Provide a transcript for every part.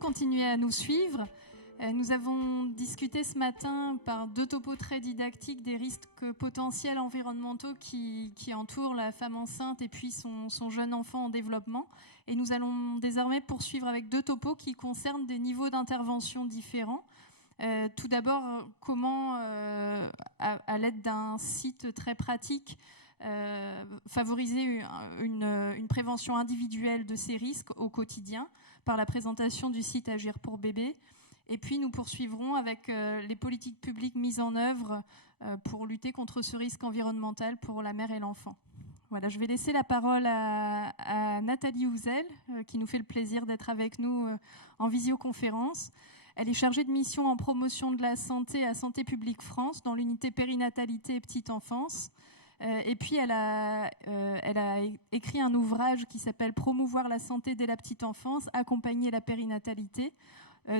continuer à nous suivre. Nous avons discuté ce matin par deux topos très didactiques des risques potentiels environnementaux qui entourent la femme enceinte et puis son jeune enfant en développement. Et nous allons désormais poursuivre avec deux topos qui concernent des niveaux d'intervention différents. Tout d'abord, comment, à l'aide d'un site très pratique, favoriser une prévention individuelle de ces risques au quotidien par la présentation du site Agir pour bébé. Et puis nous poursuivrons avec les politiques publiques mises en œuvre pour lutter contre ce risque environnemental pour la mère et l'enfant. Voilà, je vais laisser la parole à Nathalie Houzel, qui nous fait le plaisir d'être avec nous en visioconférence. Elle est chargée de mission en promotion de la santé à Santé publique France dans l'unité périnatalité et petite enfance. Et puis elle a écrit un ouvrage qui s'appelle Promouvoir la santé dès la petite enfance, accompagner la périnatalité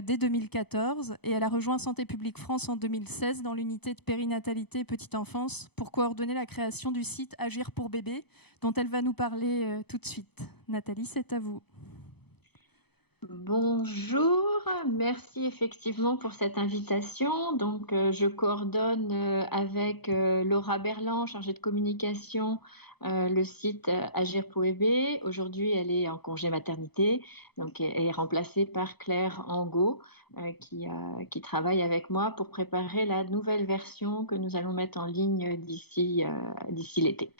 dès 2014, et elle a rejoint Santé publique France en 2016 dans l'unité de périnatalité et petite enfance pour coordonner la création du site Agir pour bébé, dont elle va nous parler tout de suite. Nathalie, c'est à vous. Bonjour, merci effectivement pour cette invitation. Donc, je coordonne avec Laura Berland, chargée de communication, le site Agir pour bébé. Aujourd'hui, elle est en congé maternité, donc elle est remplacée par Claire Angot, qui travaille avec moi pour préparer la nouvelle version que nous allons mettre en ligne d'ici l'été.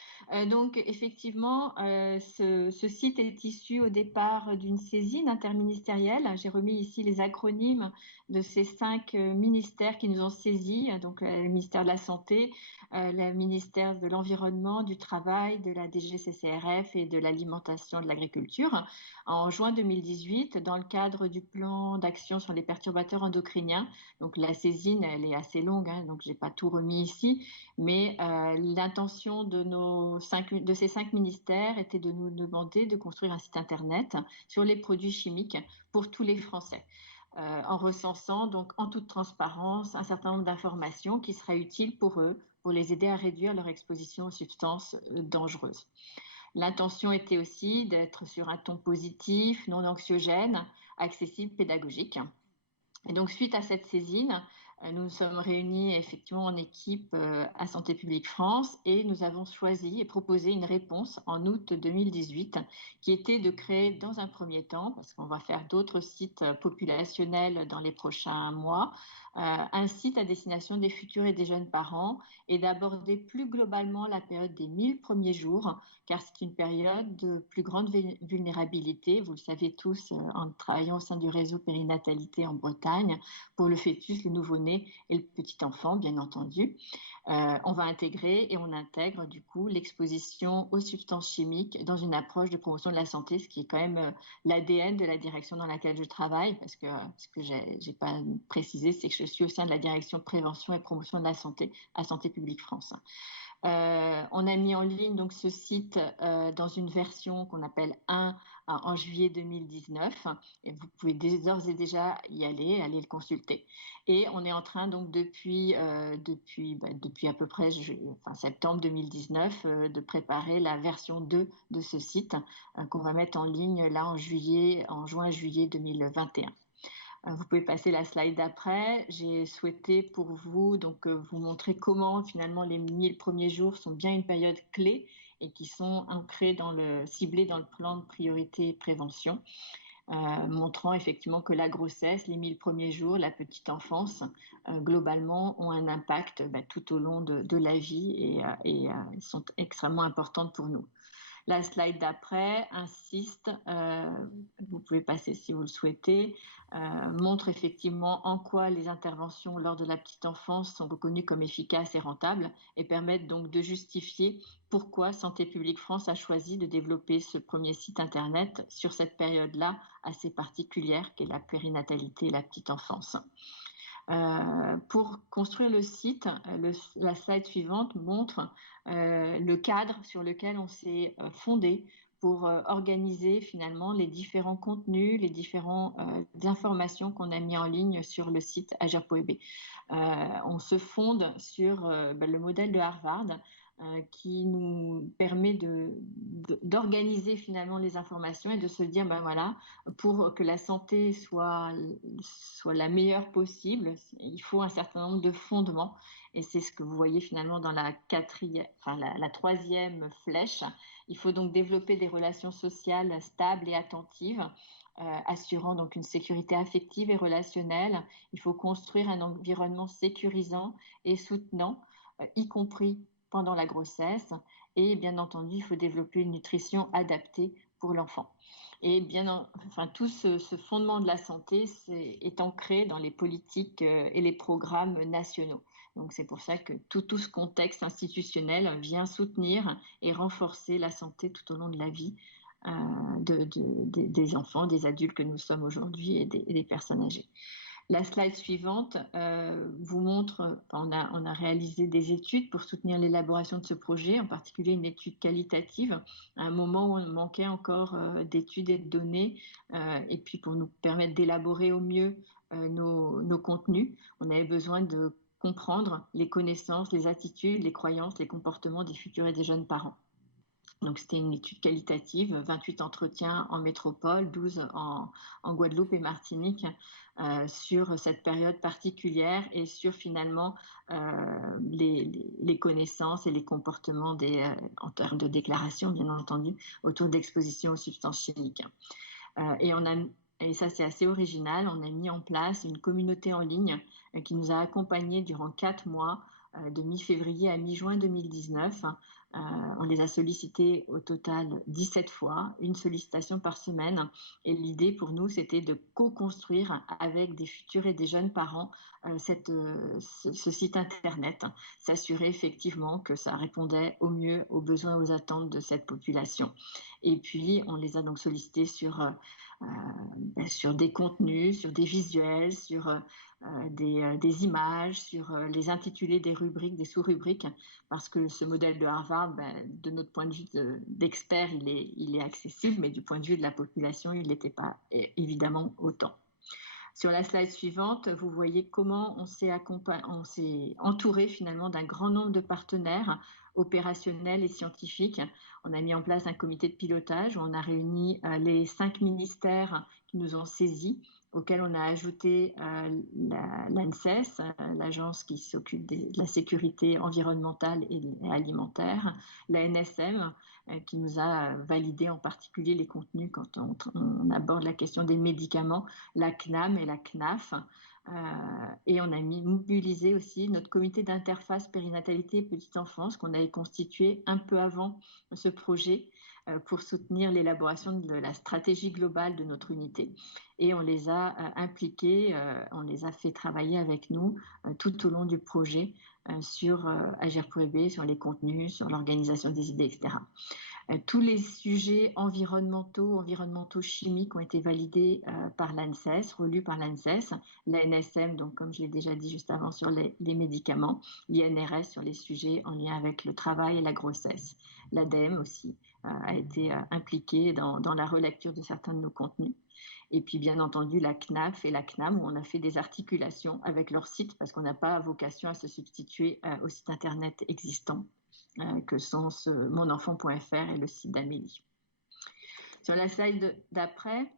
Donc, effectivement, ce site est issu au départ d'une saisine interministérielle. J'ai remis ici les acronymes de ces 5 ministères qui nous ont saisis, donc le ministère de la Santé, le ministère de l'Environnement, du Travail, de la DGCCRF et de l'Alimentation et de l'Agriculture, en juin 2018, dans le cadre du plan d'action sur les perturbateurs endocriniens. Donc la saisine, elle est assez longue, donc j'ai pas tout remis ici, mais l'intention de ces 5 ministères était de nous demander de construire un site internet sur les produits chimiques pour tous les Français, en recensant donc en toute transparence un certain nombre d'informations qui seraient utiles pour eux, pour les aider à réduire leur exposition aux substances dangereuses. L'intention était aussi d'être sur un ton positif, non anxiogène, accessible, pédagogique. Et donc, suite à cette saisine, nous nous sommes réunis effectivement en équipe à Santé publique France et nous avons choisi et proposé une réponse en août 2018 qui était de créer dans un premier temps, parce qu'on va faire d'autres sites populationnels dans les prochains mois, un site à destination des futurs et des jeunes parents et d'aborder plus globalement la période des 1000 premiers jours, car c'est une période de plus grande vulnérabilité. Vous le savez tous, en travaillant au sein du réseau périnatalité en Bretagne, pour le fœtus, le nouveau-né et le petit enfant, bien entendu. On va intégrer et on intègre du coup l'exposition aux substances chimiques dans une approche de promotion de la santé, ce qui est quand même l'ADN de la direction dans laquelle je travaille, parce que ce que j'ai pas précisé, c'est que je suis au sein de la direction prévention et promotion de la santé à Santé publique France. On a mis en ligne donc ce site dans une version qu'on appelle 1 en juillet 2019 et vous pouvez d'ores et déjà y aller le consulter. Et on est en train donc depuis à peu près septembre 2019 de préparer la version 2 de ce site qu'on va mettre en ligne là en juin-juillet 2021. Vous pouvez passer la slide d'après. J'ai souhaité pour vous vous montrer comment finalement les 1000 premiers jours sont bien une période clé et qui sont ciblés dans le plan de priorité prévention, montrant effectivement que la grossesse, les 1000 premiers jours, la petite enfance, globalement ont un impact tout au long de la vie et sont extrêmement importantes pour nous. La slide d'après insiste, vous pouvez passer si vous le souhaitez, montre effectivement en quoi les interventions lors de la petite enfance sont reconnues comme efficaces et rentables et permettent donc de justifier pourquoi Santé publique France a choisi de développer ce premier site internet sur cette période-là assez particulière qu'est la périnatalité et la petite enfance. Pour construire le site, la slide suivante montre le cadre sur lequel on s'est fondé pour organiser finalement les différents contenus, les différentes informations qu'on a mis en ligne sur le site Agir pour bébé. On se fonde sur le modèle de Harvard qui nous permet d'organiser finalement les informations et de se dire, ben voilà, pour que la santé soit la meilleure possible, il faut un certain nombre de fondements. Et c'est ce que vous voyez finalement dans la troisième flèche. Il faut donc développer des relations sociales stables et attentives, assurant donc une sécurité affective et relationnelle. Il faut construire un environnement sécurisant et soutenant, y compris pendant la grossesse. Et bien entendu, il faut développer une nutrition adaptée pour l'enfant. Et tout ce fondement de la santé est ancré dans les politiques et les programmes nationaux. Donc c'est pour ça que tout ce contexte institutionnel vient soutenir et renforcer la santé tout au long de la vie des enfants, des adultes que nous sommes aujourd'hui et des personnes âgées. La slide suivante vous montre, on a réalisé des études pour soutenir l'élaboration de ce projet, en particulier une étude qualitative, à un moment où on manquait encore d'études et de données, et puis pour nous permettre d'élaborer au mieux nos contenus, on avait besoin de comprendre les connaissances, les attitudes, les croyances, les comportements des futurs et des jeunes parents. Donc, c'était une étude qualitative, 28 entretiens en métropole, 12 en Guadeloupe et Martinique, sur cette période particulière et sur finalement les connaissances et les comportements en termes de déclaration, bien entendu, autour d'exposition aux substances chimiques. Et ça, c'est assez original, on a mis en place une communauté en ligne qui nous a accompagnés durant 4 mois, de mi-février à mi-juin 2019. On les a sollicités au total 17 fois, une sollicitation par semaine. Et l'idée pour nous, c'était de co-construire avec des futurs et des jeunes parents ce site Internet, s'assurer effectivement que ça répondait au mieux aux besoins, aux attentes de cette population. Et puis, on les a donc sollicités sur des contenus, sur des visuels, sur des images, sur les intitulés des rubriques, des sous-rubriques, parce que ce modèle de Harvard, de notre point de vue d'expert, il est accessible, mais du point de vue de la population, il n'était pas évidemment autant. Sur la slide suivante, vous voyez comment on s'est entouré finalement d'un grand nombre de partenaires opérationnels et scientifiques. On a mis en place un comité de pilotage où on a réuni les 5 ministères qui nous ont saisis, auxquels on a ajouté l'ANSES, l'agence qui s'occupe de la sécurité environnementale et alimentaire, la NSM, qui nous a validé en particulier les contenus quand on aborde la question des médicaments, la CNAM et la CNAF. Et on a mobilisé aussi notre comité d'interface périnatalité et petite enfance qu'on avait constitué un peu avant ce projet pour soutenir l'élaboration de la stratégie globale de notre unité. Et on les a impliqués, on les a fait travailler avec nous tout au long du projet sur Agir pour bébé, sur les contenus, sur l'organisation des idées, etc. Tous les sujets environnementaux chimiques ont été validés par l'ANSES, relus par l'ANSES, la NSM, donc comme je l'ai déjà dit juste avant, sur les médicaments, l'INRS sur les sujets en lien avec le travail et la grossesse. L'ADEME aussi a été impliquée dans la relecture de certains de nos contenus. Et puis bien entendu la CNAF et la CNAM où on a fait des articulations avec leur site parce qu'on n'a pas vocation à se substituer au site internet existant que sont monenfant.fr et le site d'Amélie. Sur la slide d'après,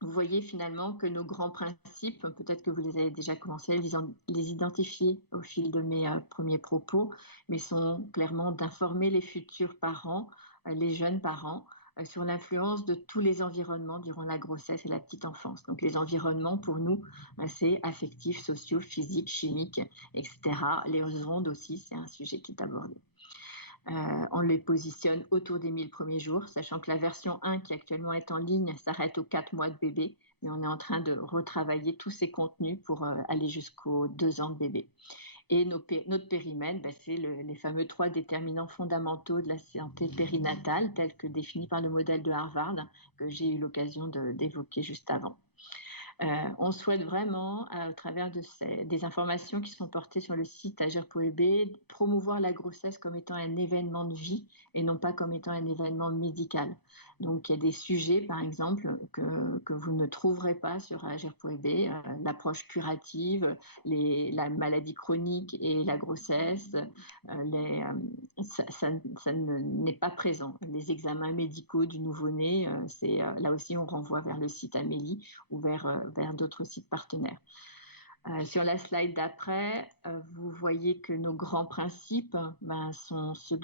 vous voyez finalement que nos grands principes, peut-être que vous les avez déjà commencé à les identifier au fil de mes premiers propos, mais sont clairement d'informer les futurs parents, les jeunes parents, sur l'influence de tous les environnements durant la grossesse et la petite enfance. Donc les environnements, pour nous, c'est affectifs, sociaux, physiques, chimiques, etc. Les ondes aussi, c'est un sujet qui est abordé. On les positionne autour des 1000 premiers jours, sachant que la version 1 qui actuellement est en ligne s'arrête aux 4 mois de bébé, mais on est en train de retravailler tous ces contenus pour aller jusqu'aux 2 ans de bébé. Et notre périmètre, c'est les fameux 3 déterminants fondamentaux de la santé périnatale, tels que définis par le modèle de Harvard, que j'ai eu l'occasion d'évoquer juste avant. On souhaite vraiment, à travers des informations qui sont portées sur le site Agir pour bébé, promouvoir la grossesse comme étant un événement de vie et non pas comme étant un événement médical. Donc, il y a des sujets, par exemple, que vous ne trouverez pas sur Agir pour bébé, l'approche curative, la maladie chronique et la grossesse, ça n'est pas présent. Les examens médicaux du nouveau-né, là aussi, on renvoie vers le site Amélie ou vers d'autres sites partenaires. Sur la slide d'après, vous voyez que nos grands principes sont ceux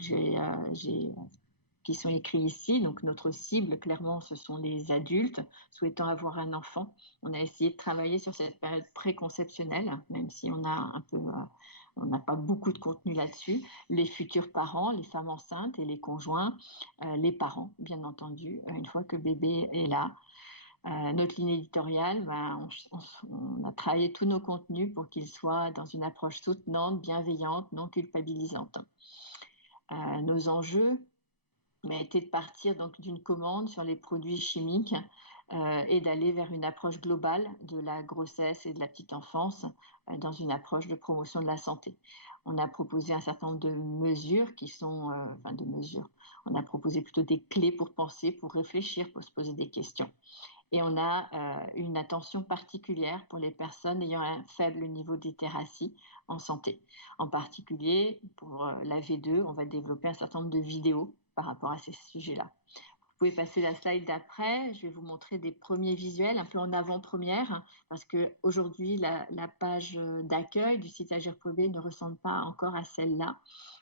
qui sont écrits ici. Donc, notre cible, clairement, ce sont les adultes souhaitant avoir un enfant. On a essayé de travailler sur cette période préconceptionnelle, même si on n'a pas beaucoup de contenu là-dessus. Les futurs parents, les femmes enceintes et les conjoints, les parents, bien entendu, une fois que bébé est là. Notre ligne éditoriale, on a travaillé tous nos contenus pour qu'ils soient dans une approche soutenante, bienveillante, non culpabilisante. Nos enjeux étaient de partir donc d'une commande sur les produits chimiques et d'aller vers une approche globale de la grossesse et de la petite enfance dans une approche de promotion de la santé. On a proposé un certain nombre de mesures on a proposé plutôt des clés pour penser, pour réfléchir, pour se poser des questions. Et on a une attention particulière pour les personnes ayant un faible niveau de littératie en santé. En particulier, pour la V2, on va développer un certain nombre de vidéos par rapport à ces sujets-là. Vous pouvez passer la slide d'après. Je vais vous montrer des premiers visuels, un peu en avant-première, parce qu'aujourd'hui, la page d'accueil du site Agir pour bébé ne ressemble pas encore à celle-là.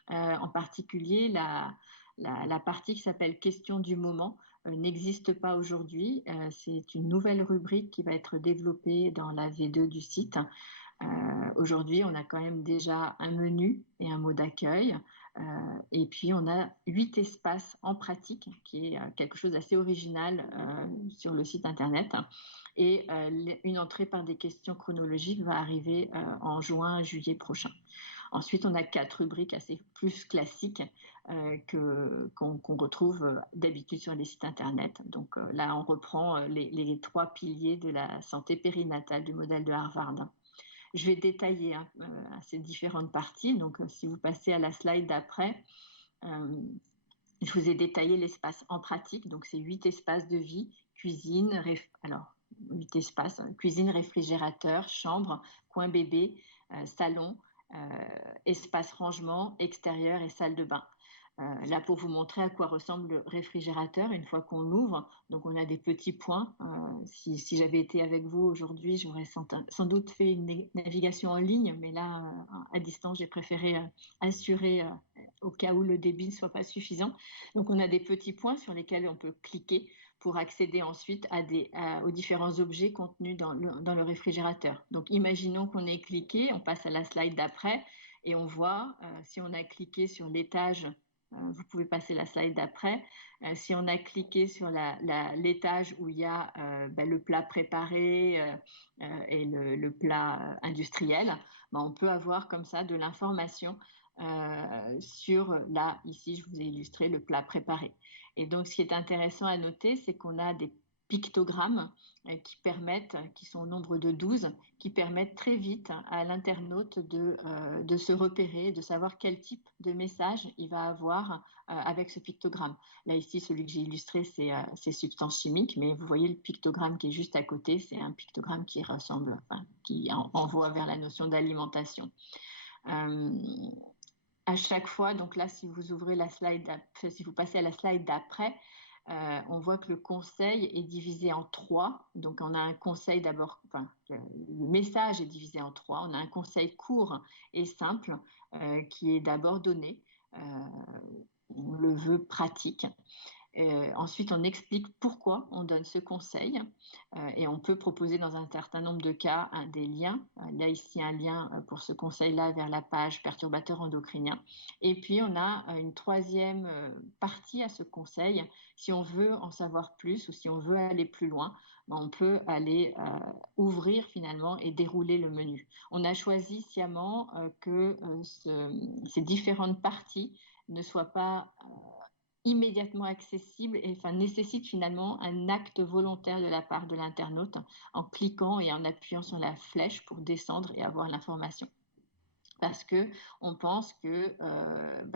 En particulier, la partie qui s'appelle « Questions du moment » n'existe pas aujourd'hui. C'est une nouvelle rubrique qui va être développée dans la V2 du site. Aujourd'hui, on a quand même déjà un menu et un mot d'accueil. Et puis, on a 8 espaces en pratique, qui est quelque chose d'assez original sur le site Internet. Et une entrée par des questions chronologiques va arriver en juin-juillet prochain. Ensuite, on a 4 rubriques assez plus classiques qu'on retrouve d'habitude sur les sites Internet. Donc là, on reprend les 3 piliers de la santé périnatale du modèle de Harvard. Je vais détailler ces différentes parties. Donc, si vous passez à la slide d'après, je vous ai détaillé l'espace en pratique. Donc, c'est 8 espaces de vie, cuisine, 8 espaces, cuisine, réfrigérateur, chambre, coin bébé, salon, espace rangement, extérieur et salle de bain. Là, pour vous montrer à quoi ressemble le réfrigérateur une fois qu'on l'ouvre. Donc, on a des petits points. Si j'avais été avec vous aujourd'hui, j'aurais sans doute fait une navigation en ligne, mais là, à distance, j'ai préféré assurer au cas où le débit ne soit pas suffisant. Donc, on a des petits points sur lesquels on peut cliquer pour accéder ensuite aux différents objets contenus dans le réfrigérateur. Donc, imaginons qu'on ait cliqué, on passe à la slide d'après et on voit, si on a cliqué sur l'étage, vous pouvez passer la slide d'après. Si on a cliqué sur l'étage où il y a le plat préparé et le plat industriel, on peut avoir comme ça de l'information sur, ici, je vous ai illustré le plat préparé. Et donc, ce qui est intéressant à noter, c'est qu'on a des pictogrammes qui sont au nombre de 12, qui permettent très vite à l'internaute de se repérer, de savoir quel type de message il va avoir avec ce pictogramme. Là, ici, celui que j'ai illustré, c'est substances chimiques, mais vous voyez le pictogramme qui est juste à côté, c'est un pictogramme qui envoie vers la notion d'alimentation. À chaque fois, donc là, si vous passez à la slide d'après, on voit que le conseil est divisé en 3. Donc, on a un conseil d'abord, le message est divisé en 3. On a un conseil court et simple qui est d'abord donné. On le veut pratique. Ensuite, on explique pourquoi on donne ce conseil et on peut proposer dans un certain nombre de cas des liens. Là, ici, un lien pour ce conseil-là vers la page perturbateur endocrinien. Et puis, on a une troisième partie à ce conseil. Si on veut en savoir plus ou si on veut aller plus loin, on peut aller ouvrir finalement et dérouler le menu. On a choisi sciemment que ces différentes parties ne soient pas immédiatement accessible et enfin, nécessite finalement un acte volontaire de la part de l'internaute en cliquant et en appuyant sur la flèche pour descendre et avoir l'information. Parce qu'on pense que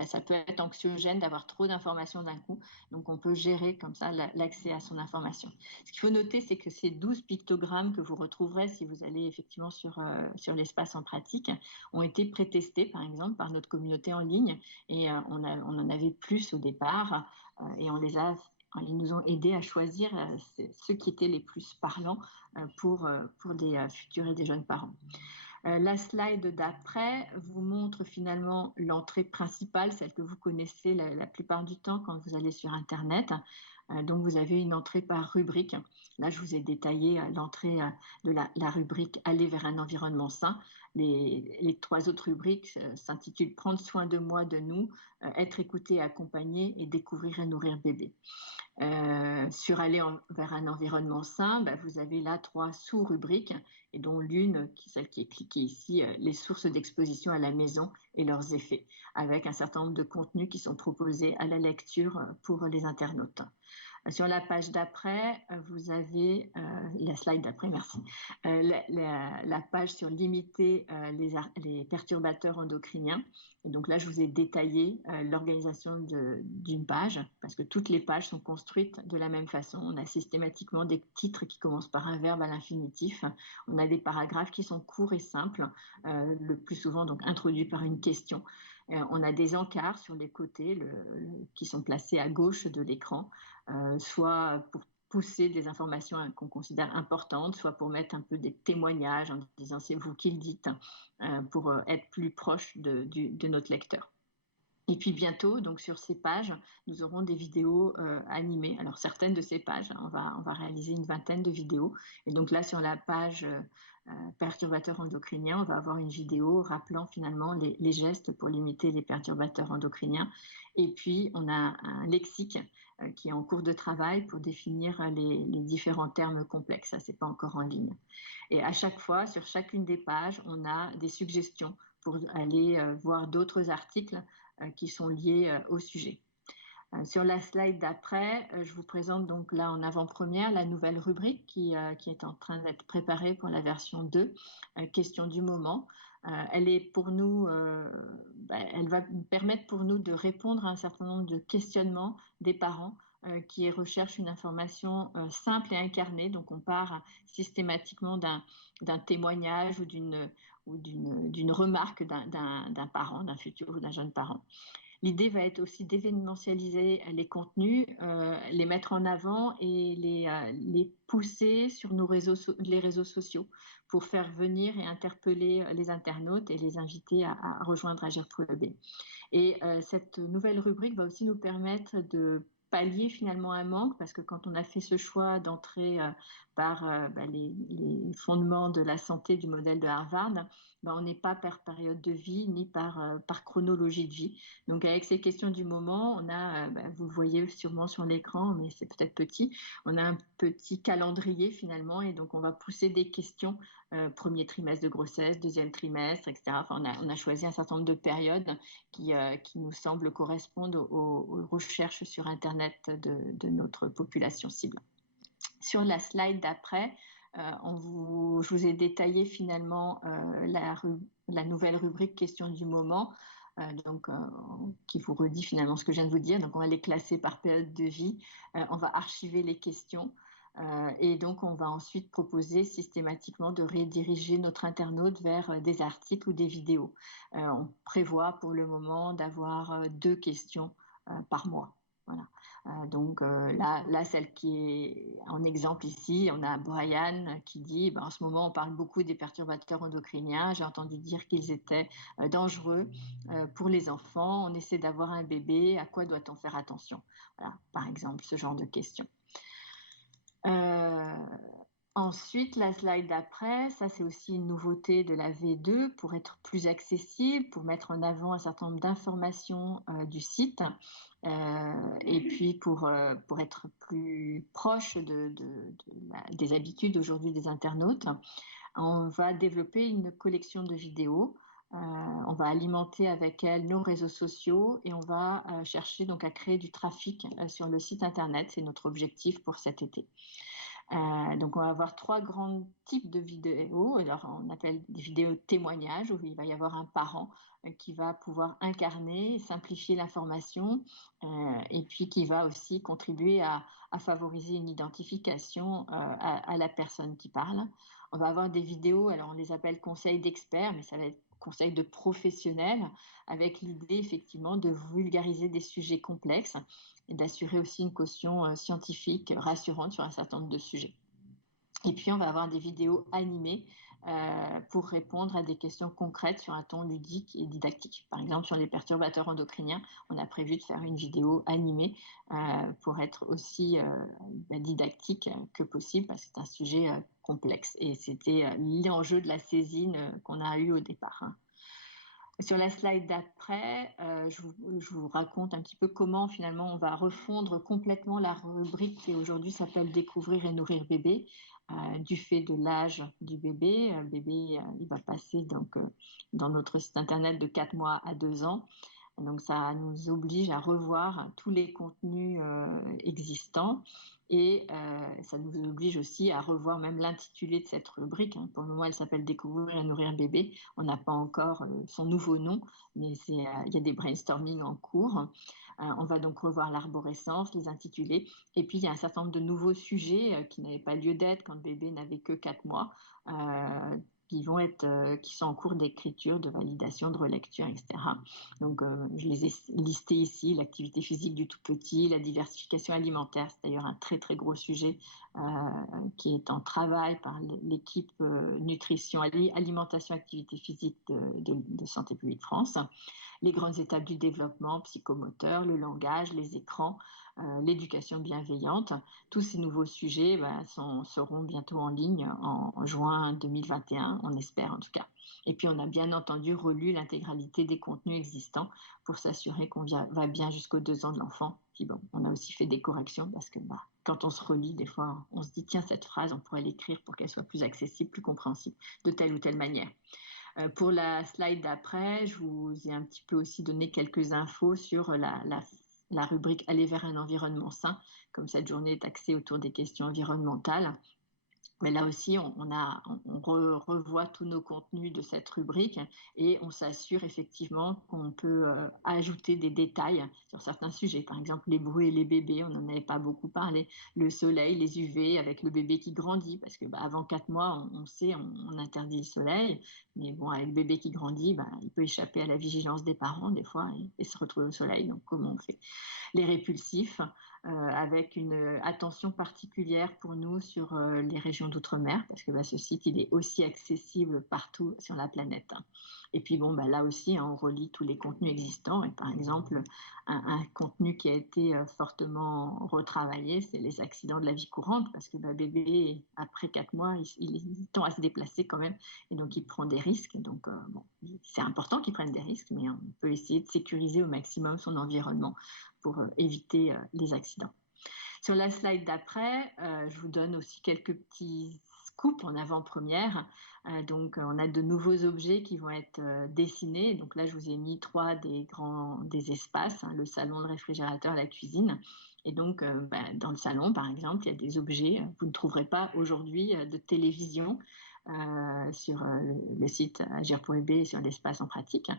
ça peut être anxiogène d'avoir trop d'informations d'un coup. Donc, on peut gérer comme ça l'accès à son information. Ce qu'il faut noter, c'est que ces 12 pictogrammes que vous retrouverez si vous allez effectivement sur l'espace en pratique ont été prétestés, par exemple, par notre communauté en ligne. Et on en avait plus au départ et ils nous ont aidés à choisir ceux qui étaient les plus parlants pour des futurs et des jeunes parents. La slide d'après vous montre finalement l'entrée principale, celle que vous connaissez la plupart du temps quand vous allez sur Internet. Donc, vous avez une entrée par rubrique. Là, je vous ai détaillé l'entrée de la rubrique « Aller vers un environnement sain ». Les 3 autres rubriques s'intitulent « Prendre soin de moi, de nous »,« Être écouté et accompagné » et « Découvrir et nourrir bébé ». Sur aller vers un environnement sain, vous avez là 3 sous-rubriques, et dont l'une, celle qui est cliquée ici, les sources d'exposition à la maison et leurs effets, avec un certain nombre de contenus qui sont proposés à la lecture pour les internautes. Sur la page d'après, vous avez, la slide d'après, merci, la page sur limiter les perturbateurs endocriniens. Et donc là, je vous ai détaillé l'organisation d'une page, parce que toutes les pages sont construites de la même façon. On a systématiquement des titres qui commencent par un verbe à l'infinitif. On a des paragraphes qui sont courts et simples, le plus souvent donc introduits par une question. On a des encarts sur les côtés qui sont placés à gauche de l'écran, soit pour pousser des informations qu'on considère importantes, soit pour mettre un peu des témoignages en disant c'est vous qui le dites, pour être plus proche de notre lecteur. Et puis bientôt, donc sur ces pages, nous aurons des vidéos animées. Alors certaines de ces pages, on va réaliser une vingtaine de vidéos. Et donc là, sur la page perturbateurs endocriniens, on va avoir une vidéo rappelant finalement les gestes pour limiter les perturbateurs endocriniens. Et puis, on a un lexique qui est en cours de travail pour définir les différents termes complexes. Ça, c'est pas encore en ligne. Et à chaque fois, sur chacune des pages, on a des suggestions pour aller voir d'autres articles qui sont liés au sujet. Sur la slide d'après, je vous présente donc là en avant-première la nouvelle rubrique qui est en train d'être préparée pour la version 2, question du moment. Elle est pour nous, elle va permettre pour nous de répondre à un certain nombre de questionnements des parents qui recherchent une information simple et incarnée. Donc on part systématiquement d'un témoignage ou d'une remarque d'un parent, d'un futur ou d'un jeune parent. L'idée va être aussi d'événementialiser les contenus, les mettre en avant et les pousser sur les réseaux sociaux pour faire venir et interpeller les internautes et les inviter à rejoindre Agir pour le bébé. Et cette nouvelle rubrique va aussi nous permettre de pallier finalement un manque, parce que quand on a fait ce choix d'entrer par les fondements de la santé du modèle de Harvard, on n'est pas par période de vie ni par chronologie de vie. Donc avec ces questions du moment, on a, vous le voyez sûrement sur l'écran, mais c'est peut-être petit, on a un petit calendrier finalement, et donc on va pousser des questions, premier trimestre de grossesse, deuxième trimestre, etc. Enfin, on a choisi un certain nombre de périodes qui nous semblent correspondre aux recherches sur Internet de notre population cible. Sur la slide d'après, je vous ai détaillé finalement la nouvelle rubrique questions du moment, qui vous redit finalement ce que je viens de vous dire. Donc on va les classer par période de vie, on va archiver les questions, et donc on va ensuite proposer systématiquement de rediriger notre internaute vers des articles ou des vidéos. On prévoit pour le moment d'avoir 2 questions par mois. Voilà. Donc là, celle qui est en exemple ici, on a Brian qui dit en ce moment on parle beaucoup des perturbateurs endocriniens, j'ai entendu dire qu'ils étaient dangereux pour les enfants, on essaie d'avoir un bébé, à quoi doit-on faire attention? Voilà, par exemple, ce genre de questions. Ensuite, la slide d'après, ça c'est aussi une nouveauté de la V2 pour être plus accessible, pour mettre en avant un certain nombre d'informations du site, et puis pour être plus proche des habitudes aujourd'hui des internautes. On va développer une collection de vidéos On va alimenter avec elle nos réseaux sociaux et on va chercher donc à créer du trafic sur le site internet. C'est notre objectif pour cet été. Donc on va avoir 3 grands types de vidéos. Alors on appelle des vidéos témoignages où il va y avoir un parent qui va pouvoir incarner, simplifier l'information et puis qui va aussi contribuer à favoriser une identification à la personne qui parle. On va avoir des vidéos, alors on les appelle conseils d'experts, mais ça va être conseils de professionnels, avec l'idée effectivement de vulgariser des sujets complexes et d'assurer aussi une caution scientifique rassurante sur un certain nombre de sujets. Et puis, on va avoir des vidéos animées pour répondre à des questions concrètes sur un ton ludique et didactique. Par exemple, sur les perturbateurs endocriniens, on a prévu de faire une vidéo animée pour être aussi didactique que possible parce que c'est un sujet complexe. Et c'était l'enjeu de la saisine qu'on a eu au départ. Sur la slide d'après, je vous raconte un petit peu comment finalement on va refondre complètement la rubrique qui aujourd'hui s'appelle Découvrir et nourrir bébé, du fait de l'âge du bébé. Bébé, il va passer donc dans notre site internet de 4 mois à 2 ans. Donc ça nous oblige à revoir tous les contenus existants et ça nous oblige aussi à revoir même l'intitulé de cette rubrique. Pour le moment, elle s'appelle Découvrir et nourrir bébé. On n'a pas encore son nouveau nom, mais il y a des brainstorming en cours. On va donc revoir l'arborescence, les intitulés. Et puis, il y a un certain nombre de nouveaux sujets qui n'avaient pas lieu d'être quand le bébé n'avait que 4 mois, qui sont en cours d'écriture, de validation, de relecture, etc. Donc, je les ai listés ici, l'activité physique du tout petit, la diversification alimentaire, c'est d'ailleurs un très très gros sujet qui est en travail par l'équipe nutrition, alimentation, activité physique de Santé publique France. Les grandes étapes du développement psychomoteur, le langage, les écrans, l'éducation bienveillante. Tous ces nouveaux sujets seront bientôt en ligne en juin 2021, on espère en tout cas. Et puis on a bien entendu relu l'intégralité des contenus existants pour s'assurer qu'on va bien jusqu'aux 2 ans de l'enfant. Puis bon, on a aussi fait des corrections parce que quand on se relit, des fois, on se dit tiens, cette phrase, on pourrait l'écrire pour qu'elle soit plus accessible, plus compréhensible, de telle ou telle manière. Pour la slide d'après, je vous ai un petit peu aussi donné quelques infos sur la rubrique Aller vers un environnement sain, comme cette journée est axée autour des questions environnementales. Mais là aussi, on revoit tous nos contenus de cette rubrique et on s'assure effectivement qu'on peut ajouter des détails sur certains sujets. Par exemple, les bruits et les bébés, on n'en avait pas beaucoup parlé. Le soleil, les UV avec le bébé qui grandit, parce que avant 4 mois, on sait, on interdit le soleil. Mais bon, avec le bébé qui grandit, il peut échapper à la vigilance des parents des fois et se retrouver au soleil. Donc, comment on fait? Les répulsifs, avec une attention particulière pour nous sur les régions d'outre-mer, parce que ce site, il est aussi accessible partout sur la planète. Et puis bon, là aussi, on relie tous les contenus existants. Et par exemple, un contenu qui a été fortement retravaillé, c'est les accidents de la vie courante, parce que bébé, après 4 mois, il tend à se déplacer quand même, et donc il prend des risques. Donc c'est important qu'il prenne des risques, mais on peut essayer de sécuriser au maximum son environnement pour éviter les accidents. Sur la slide d'après, je vous donne aussi quelques petits scoops en avant-première. Donc, on a de nouveaux objets qui vont être dessinés. Donc là, je vous ai mis 3 des espaces, le salon, le réfrigérateur, la cuisine. Et donc, dans le salon, par exemple, il y a des objets. Vous ne trouverez pas aujourd'hui de télévision sur le site Agir pour bébé et sur l'espace en pratique.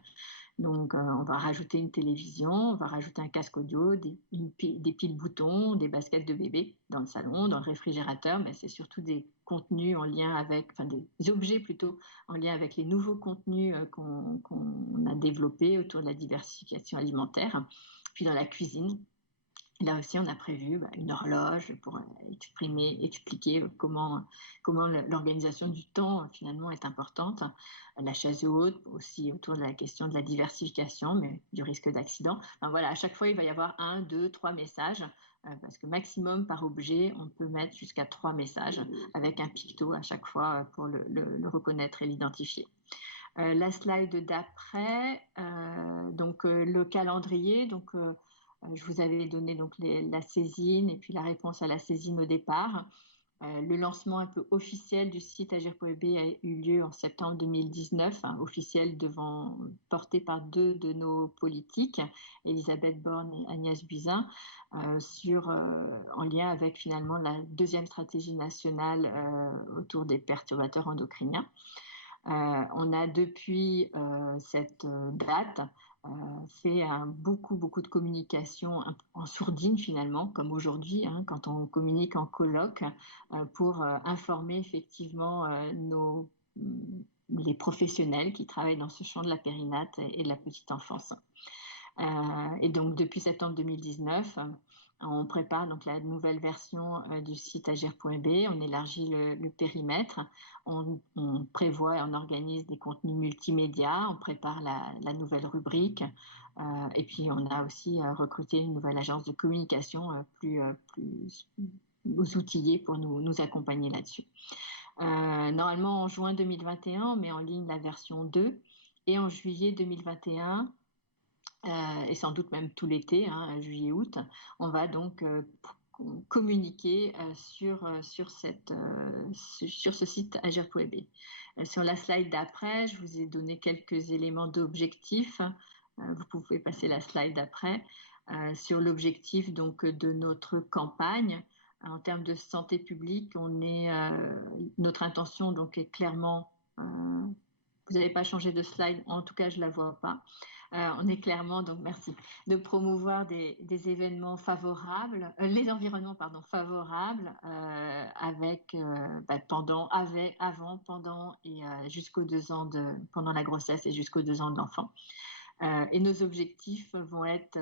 Donc, on va rajouter une télévision, on va rajouter un casque audio, des piles boutons, des baskets de bébé dans le salon, dans le réfrigérateur. Mais c'est surtout des contenus en lien avec, des objets plutôt en lien avec les nouveaux contenus qu'on a développés autour de la diversification alimentaire. Puis dans la cuisine, là aussi, on a prévu une horloge pour expliquer comment l'organisation du temps finalement est importante. La chaise haute aussi autour de la question de la diversification, mais du risque d'accident. Voilà, à chaque fois, il va y avoir 1, 2, 3 messages, parce que maximum par objet, on peut mettre jusqu'à 3 messages avec un picto à chaque fois pour le reconnaître et l'identifier. La slide d'après, le calendrier, je vous avais donné donc la saisine et puis la réponse à la saisine au départ. Le lancement un peu officiel du site Agir.be a eu lieu en septembre 2019, officiel porté par deux de nos politiques, Elisabeth Borne et Agnès Buzyn, en lien avec finalement la deuxième stratégie nationale autour des perturbateurs endocriniens. On a depuis cette date fait beaucoup de communication en sourdine finalement, comme aujourd'hui, quand on communique en colloque, pour informer effectivement les professionnels qui travaillent dans ce champ de la périnate et de la petite enfance. Et donc depuis septembre 2019, on prépare donc la nouvelle version du site agir.be, on élargit le périmètre, on prévoit et on organise des contenus multimédia, on prépare la nouvelle rubrique, et puis on a aussi recruté une nouvelle agence de communication plus outillée pour nous accompagner là-dessus. Normalement en juin 2021, on met en ligne la version 2, et en juillet 2021, et sans doute même tout l'été, juillet-août, on va donc communiquer sur ce site agir.be. Sur la slide d'après, je vous ai donné quelques éléments d'objectifs. Vous pouvez passer la slide d'après. Sur l'objectif donc de notre campagne, en termes de santé publique, notre intention donc est clairement... vous n'avez pas changé de slide, en tout cas je ne la vois pas. On est clairement, donc merci, de promouvoir des événements favorables, les environnements favorables, avec avant, pendant et jusqu'aux 2 ans pendant la grossesse et jusqu'aux 2 ans de l'enfant. Et nos objectifs vont être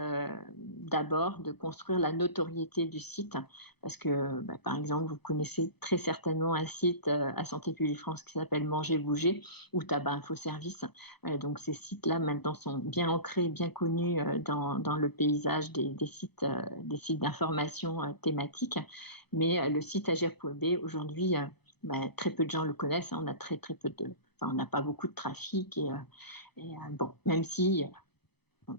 d'abord de construire la notoriété du site, parce que par exemple vous connaissez très certainement un site à Santé publique France qui s'appelle Manger Bouger ou Tabac Info Service. Donc ces sites-là maintenant sont bien ancrés, bien connus dans le paysage des sites d'information thématiques. Mais le site agir.be aujourd'hui, très peu de gens le connaissent. On a très peu on n'a pas beaucoup de trafic et bon, même si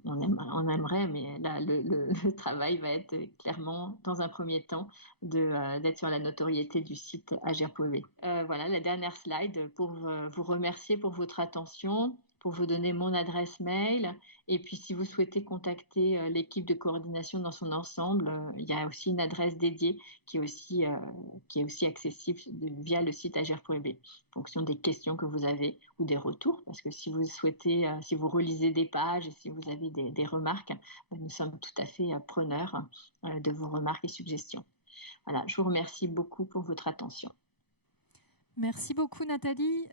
on aimerait, mais là, le travail va être clairement, dans un premier temps, d'être sur la notoriété du site agir.be. Voilà, la dernière slide pour vous remercier pour votre attention, pour vous donner mon adresse mail. Et puis, si vous souhaitez contacter l'équipe de coordination dans son ensemble, il y a aussi une adresse dédiée qui est aussi accessible via le site agir.be, en fonction des questions que vous avez ou des retours. Parce que si vous souhaitez, si vous relisez des pages et si vous avez des remarques, nous sommes tout à fait preneurs de vos remarques et suggestions. Voilà, je vous remercie beaucoup pour votre attention. Merci beaucoup Nathalie.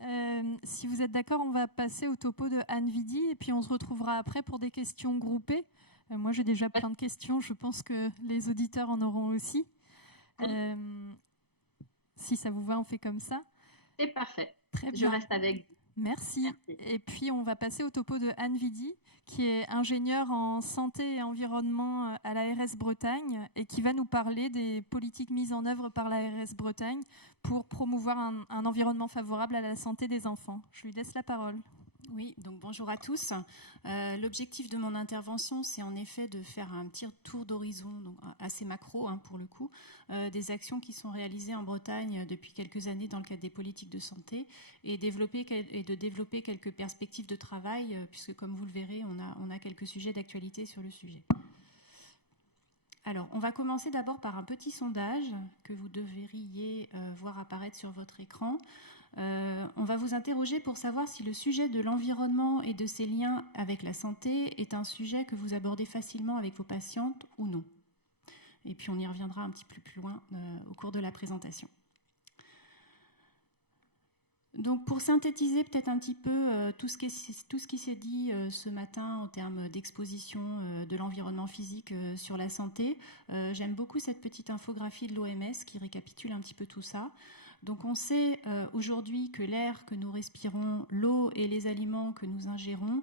Si vous êtes d'accord, on va passer au topo de Anne Vidy et puis on se retrouvera après pour des questions groupées. Moi j'ai déjà plein de questions, je pense que les auditeurs en auront aussi. Si ça vous va, on fait comme ça. C'est parfait. Très bien. Je reste avec vous. Merci. Et puis on va passer au topo de Anne Vidy, qui est ingénieure en santé et environnement à l'ARS Bretagne et qui va nous parler des politiques mises en œuvre par l'ARS Bretagne pour promouvoir un environnement favorable à la santé des enfants. Je lui laisse la parole. Oui, donc bonjour à tous. L'objectif de mon intervention, c'est en effet de faire un petit tour d'horizon, donc assez macro pour le coup, des actions qui sont réalisées en Bretagne depuis quelques années dans le cadre des politiques de santé et de développer quelques perspectives de travail, puisque comme vous le verrez, on a quelques sujets d'actualité sur le sujet. Alors, on va commencer d'abord par un petit sondage que vous devriez voir apparaître sur votre écran. On va vous interroger pour savoir si le sujet de l'environnement et de ses liens avec la santé est un sujet que vous abordez facilement avec vos patientes ou non. Et puis on y reviendra un petit peu plus loin au cours de la présentation. Donc pour synthétiser peut-être un petit peu tout ce qui s'est dit ce matin en termes d'exposition de l'environnement physique sur la santé, j'aime beaucoup cette petite infographie de l'OMS qui récapitule un petit peu tout ça. Donc on sait aujourd'hui que l'air que nous respirons, l'eau et les aliments que nous ingérons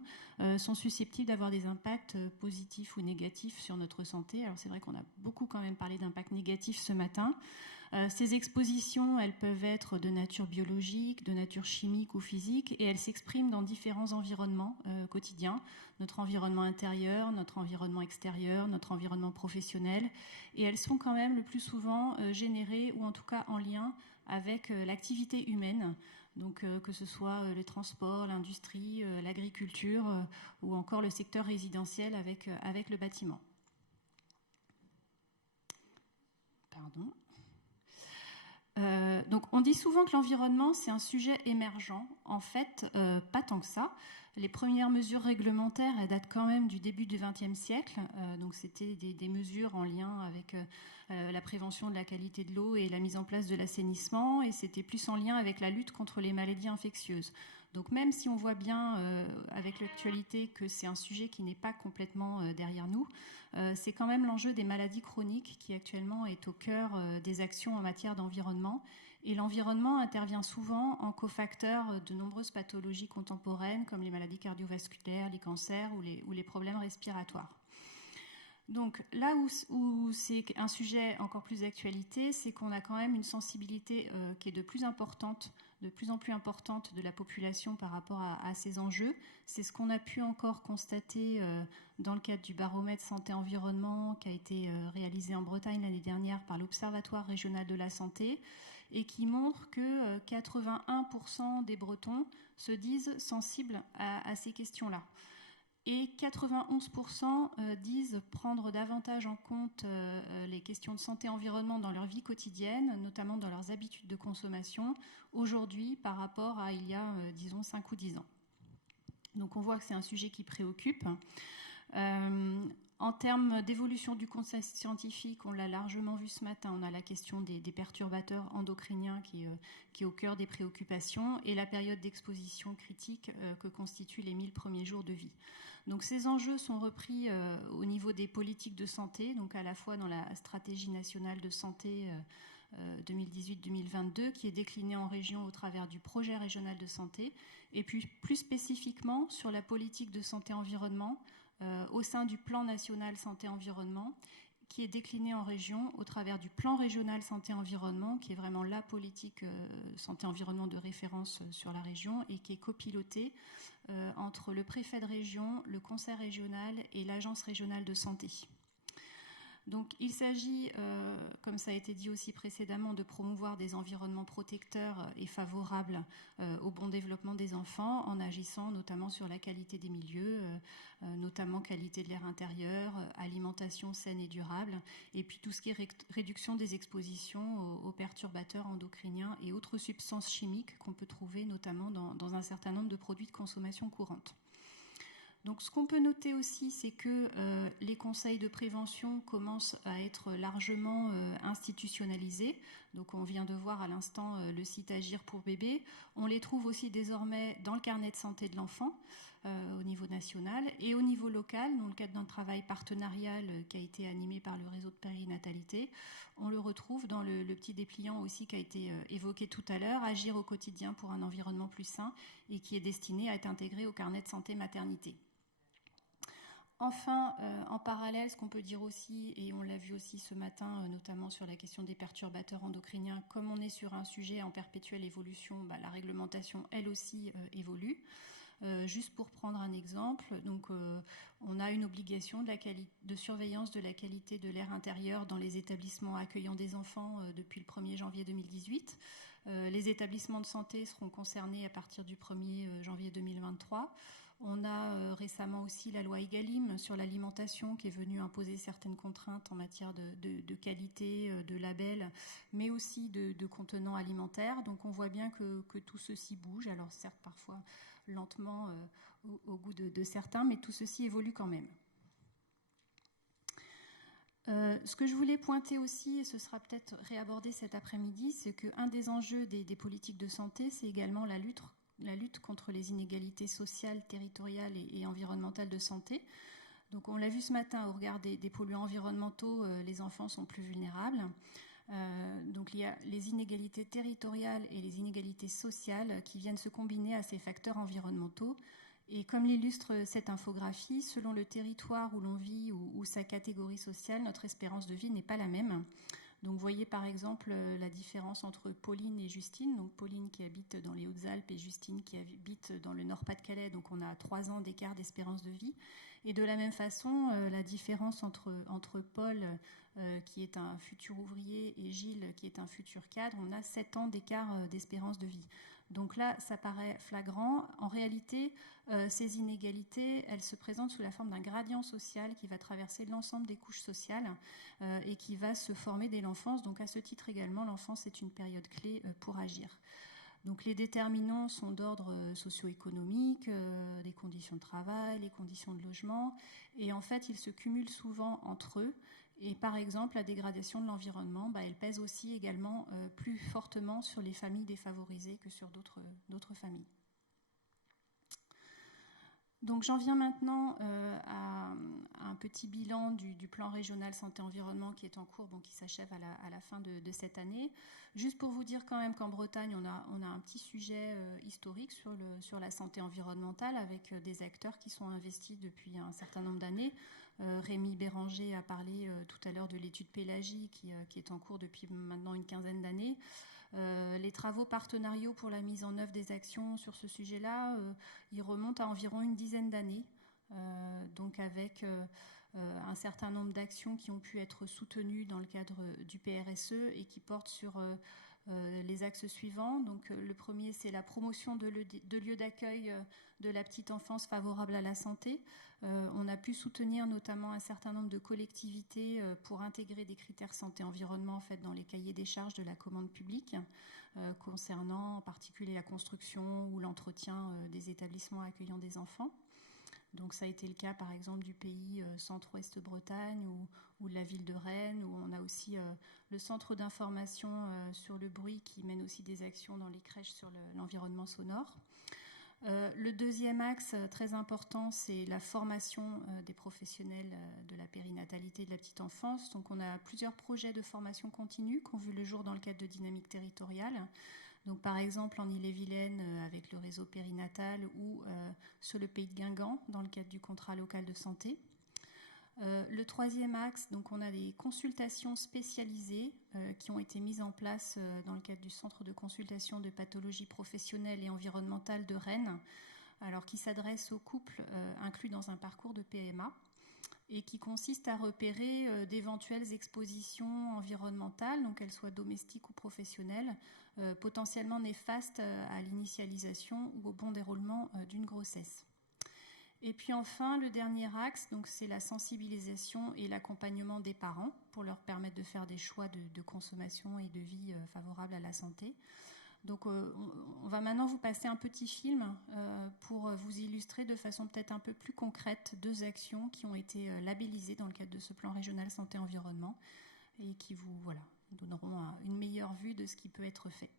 sont susceptibles d'avoir des impacts positifs ou négatifs sur notre santé. Alors c'est vrai qu'on a beaucoup quand même parlé d'impacts négatifs ce matin. Ces expositions, elles peuvent être de nature biologique, de nature chimique ou physique, et elles s'expriment dans différents environnements quotidiens, notre environnement intérieur, notre environnement extérieur, notre environnement professionnel, et elles sont quand même le plus souvent générées, ou en tout cas en lien avec l'activité humaine, donc que ce soit le transport, l'industrie, l'agriculture ou encore le secteur résidentiel avec le bâtiment. Pardon. Donc on dit souvent que l'environnement c'est un sujet émergent. En fait, pas tant que ça. Les premières mesures réglementaires, elles datent quand même du début du XXe siècle. Donc c'était des mesures en lien avec la prévention de la qualité de l'eau et la mise en place de l'assainissement, et c'était plus en lien avec la lutte contre les maladies infectieuses. Donc même si on voit bien avec l'actualité que c'est un sujet qui n'est pas complètement derrière nous, c'est quand même l'enjeu des maladies chroniques qui actuellement est au cœur des actions en matière d'environnement. Et l'environnement intervient souvent en cofacteur de nombreuses pathologies contemporaines comme les maladies cardiovasculaires, les cancers ou les problèmes respiratoires. Donc là où c'est un sujet encore plus d'actualité, c'est qu'on a quand même une sensibilité qui est de plus en plus importante de la population par rapport à ces enjeux. C'est ce qu'on a pu encore constater dans le cadre du baromètre santé-environnement qui a été réalisé en Bretagne l'année dernière par l'Observatoire régional de la santé et qui montre que 81% des Bretons se disent sensibles à ces questions-là. Et 91% disent prendre davantage en compte les questions de santé-environnement dans leur vie quotidienne, notamment dans leurs habitudes de consommation, aujourd'hui par rapport à il y a, disons, 5 ou 10 ans. Donc on voit que c'est un sujet qui préoccupe. En termes d'évolution du consensus scientifique, on l'a largement vu ce matin, on a la question des perturbateurs endocriniens qui est au cœur des préoccupations et la période d'exposition critique que constituent les 1000 premiers jours de vie. Donc ces enjeux sont repris au niveau des politiques de santé, donc à la fois dans la stratégie nationale de santé 2018-2022 qui est déclinée en région au travers du projet régional de santé et puis plus spécifiquement sur la politique de santé-environnement au sein du plan national santé-environnement qui est décliné en région au travers du plan régional santé-environnement qui est vraiment la politique santé-environnement de référence sur la région et qui est copilotée entre le préfet de région, le conseil régional et l'agence régionale de santé. Donc il s'agit, comme ça a été dit aussi précédemment, de promouvoir des environnements protecteurs et favorables au bon développement des enfants en agissant notamment sur la qualité des milieux, notamment qualité de l'air intérieur, alimentation saine et durable, et puis tout ce qui est réduction des expositions aux perturbateurs endocriniens et autres substances chimiques qu'on peut trouver notamment dans un certain nombre de produits de consommation courante. Donc, ce qu'on peut noter aussi, c'est que les conseils de prévention commencent à être largement institutionnalisés. Donc, on vient de voir à l'instant le site Agir pour bébé. On les trouve aussi désormais dans le carnet de santé de l'enfant au niveau national et au niveau local, dans le cadre d'un travail partenarial qui a été animé par le réseau de périnatalité. On le retrouve dans le petit dépliant aussi qui a été évoqué tout à l'heure, Agir au quotidien pour un environnement plus sain et qui est destiné à être intégré au carnet de santé maternité. Enfin, en parallèle, ce qu'on peut dire aussi, et on l'a vu aussi ce matin, notamment sur la question des perturbateurs endocriniens, comme on est sur un sujet en perpétuelle évolution, la réglementation, elle aussi, évolue. Juste pour prendre un exemple, donc, on a une obligation de surveillance de la qualité de l'air intérieur dans les établissements accueillant des enfants depuis le 1er janvier 2018. Les établissements de santé seront concernés à partir du 1er janvier 2023. On a récemment aussi la loi Egalim sur l'alimentation qui est venue imposer certaines contraintes en matière de qualité, de label, mais aussi de contenants alimentaires. Donc on voit bien que tout ceci bouge, alors certes parfois lentement au goût de certains, mais tout ceci évolue quand même. Ce que je voulais pointer aussi, et ce sera peut-être réabordé cet après-midi, c'est qu'un des enjeux des politiques de santé, c'est également la lutte contre les inégalités sociales, territoriales et environnementales de santé. Donc on l'a vu ce matin, au regard des polluants environnementaux, les enfants sont plus vulnérables. Donc il y a les inégalités territoriales et les inégalités sociales qui viennent se combiner à ces facteurs environnementaux. Et comme l'illustre cette infographie, selon le territoire où l'on vit ou sa catégorie sociale, notre espérance de vie n'est pas la même. Donc vous voyez par exemple la différence entre Pauline et Justine. Donc Pauline qui habite dans les Hautes-Alpes et Justine qui habite dans le Nord-Pas-de-Calais. Donc on a 3 ans d'écart d'espérance de vie. Et de la même façon, la différence entre Paul, qui est un futur ouvrier, et Gilles, qui est un futur cadre, on a 7 ans d'écart d'espérance de vie. Donc là, ça paraît flagrant. En réalité, ces inégalités, elles se présentent sous la forme d'un gradient social qui va traverser l'ensemble des couches sociales et qui va se former dès l'enfance. Donc à ce titre également, l'enfance est une période clé pour agir. Donc les déterminants sont d'ordre socio-économique, les conditions de travail, les conditions de logement, et en fait ils se cumulent souvent entre eux. Et par exemple, la dégradation de l'environnement, elle pèse aussi également plus fortement sur les familles défavorisées que sur d'autres familles. Donc j'en viens maintenant à un petit bilan du plan régional santé-environnement qui est en cours, qui s'achève à la fin de cette année. Juste pour vous dire quand même qu'en Bretagne, on a un petit sujet historique sur la santé environnementale avec des acteurs qui sont investis depuis un certain nombre d'années. Rémi Béranger a parlé tout à l'heure de l'étude Pélagie qui est en cours depuis maintenant une quinzaine d'années. Les travaux partenariaux pour la mise en œuvre des actions sur ce sujet-là, ils remontent à environ une dizaine d'années, donc avec un certain nombre d'actions qui ont pu être soutenues dans le cadre du PRSE et qui portent sur les axes suivants. Donc, le premier, c'est la promotion de lieux d'accueil de la petite enfance favorables à la santé. On a pu soutenir notamment un certain nombre de collectivités pour intégrer des critères santé-environnement en fait, dans les cahiers des charges de la commande publique, concernant en particulier la construction ou l'entretien des établissements accueillant des enfants. Donc ça a été le cas par exemple du pays Centre-Ouest Bretagne ou de la ville de Rennes, où on a aussi le centre d'information sur le bruit qui mène aussi des actions dans les crèches sur l'environnement sonore. Le deuxième axe très important, c'est la formation des professionnels de la périnatalité et de la petite enfance. Donc on a plusieurs projets de formation continue qui ont vu le jour dans le cadre de dynamique territoriale. Donc, par exemple, en Ille-et-Vilaine, avec le réseau périnatal ou sur le pays de Guingamp, dans le cadre du contrat local de santé. Le troisième axe, donc on a des consultations spécialisées qui ont été mises en place dans le cadre du centre de consultation de pathologie professionnelle et environnementale de Rennes, alors qui s'adresse aux couples inclus dans un parcours de PMA et qui consiste à repérer d'éventuelles expositions environnementales, donc qu'elles soient domestiques ou professionnelles, potentiellement néfastes à l'initialisation ou au bon déroulement d'une grossesse. Et puis enfin, le dernier axe, donc, c'est la sensibilisation et l'accompagnement des parents pour leur permettre de faire des choix de consommation et de vie favorables à la santé. Donc on va maintenant vous passer un petit film pour vous illustrer de façon peut-être un peu plus concrète 2 actions qui ont été labellisées dans le cadre de ce plan régional santé-environnement et qui vous donneront une meilleure vue de ce qui peut être fait.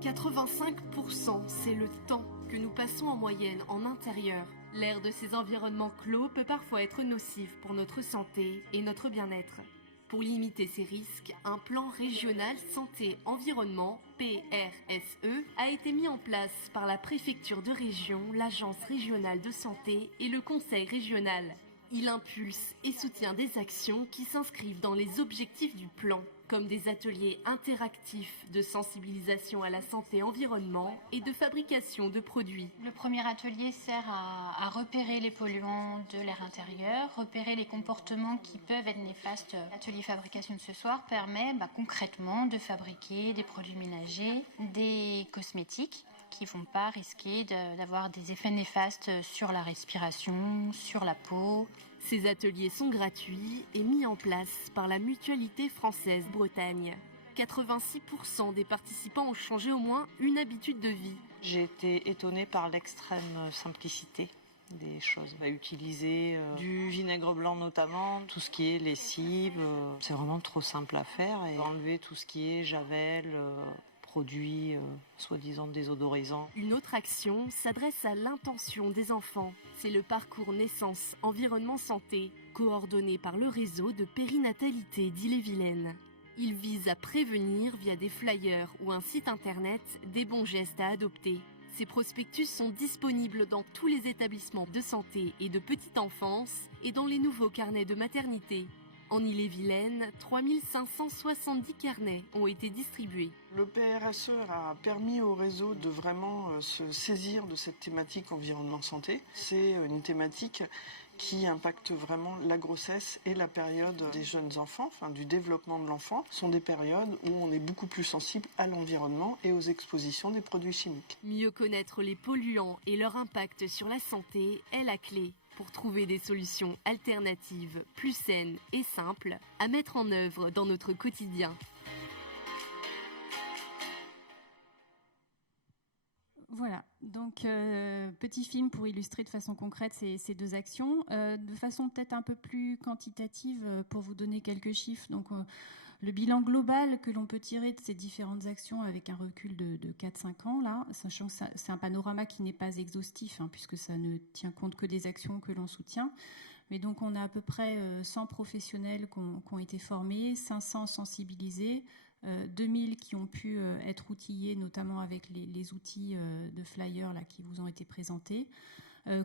85%, c'est le temps que nous passons en moyenne en intérieur. L'air de ces environnements clos peut parfois être nocif pour notre santé et notre bien-être. Pour limiter ces risques, un plan régional santé-environnement, PRSE, a été mis en place par la préfecture de région, l'agence régionale de santé et le conseil régional. Il impulse et soutient des actions qui s'inscrivent dans les objectifs du plan, comme des ateliers interactifs de sensibilisation à la santé-environnement et de fabrication de produits. Le premier atelier sert à repérer les polluants de l'air intérieur, repérer les comportements qui peuvent être néfastes. L'atelier fabrication de ce soir permet concrètement de fabriquer des produits ménagers, des cosmétiques qui ne vont pas risquer d'avoir des effets néfastes sur la respiration, sur la peau. Ces ateliers sont gratuits et mis en place par la Mutualité française Bretagne. 86% des participants ont changé au moins une habitude de vie. J'ai été étonnée par l'extrême simplicité des choses. Utiliser du vinaigre blanc notamment, tout ce qui est lessive, c'est vraiment trop simple à faire. Et enlever tout ce qui est javel, produits soi-disant désodorisants. Une autre action s'adresse à l'intention des enfants. C'est le parcours naissance environnement santé, coordonné par le réseau de périnatalité d'Ille-et-Vilaine. Il vise à prévenir via des flyers ou un site internet des bons gestes à adopter. Ces prospectus sont disponibles dans tous les établissements de santé et de petite enfance et dans les nouveaux carnets de maternité. En Ille-et-Vilaine, 3570 carnets ont été distribués. Le PRSE a permis au réseau de vraiment se saisir de cette thématique environnement-santé. C'est une thématique qui impacte vraiment la grossesse et la période des jeunes enfants, du développement de l'enfant. Ce sont des périodes où on est beaucoup plus sensible à l'environnement et aux expositions des produits chimiques. Mieux connaître les polluants et leur impact sur la santé est la clé pour trouver des solutions alternatives plus saines et simples à mettre en œuvre dans notre quotidien. Voilà, donc petit film pour illustrer de façon concrète ces deux actions. De façon peut-être un peu plus quantitative, pour vous donner quelques chiffres. Donc, le bilan global que l'on peut tirer de ces différentes actions avec un recul de 4-5 ans, là, sachant que c'est un panorama qui n'est pas exhaustif, puisque ça ne tient compte que des actions que l'on soutient. Mais donc, on a à peu près 100 professionnels qui ont été formés, 500 sensibilisés, 2000 qui ont pu être outillés, notamment avec les outils de flyers là, qui vous ont été présentés.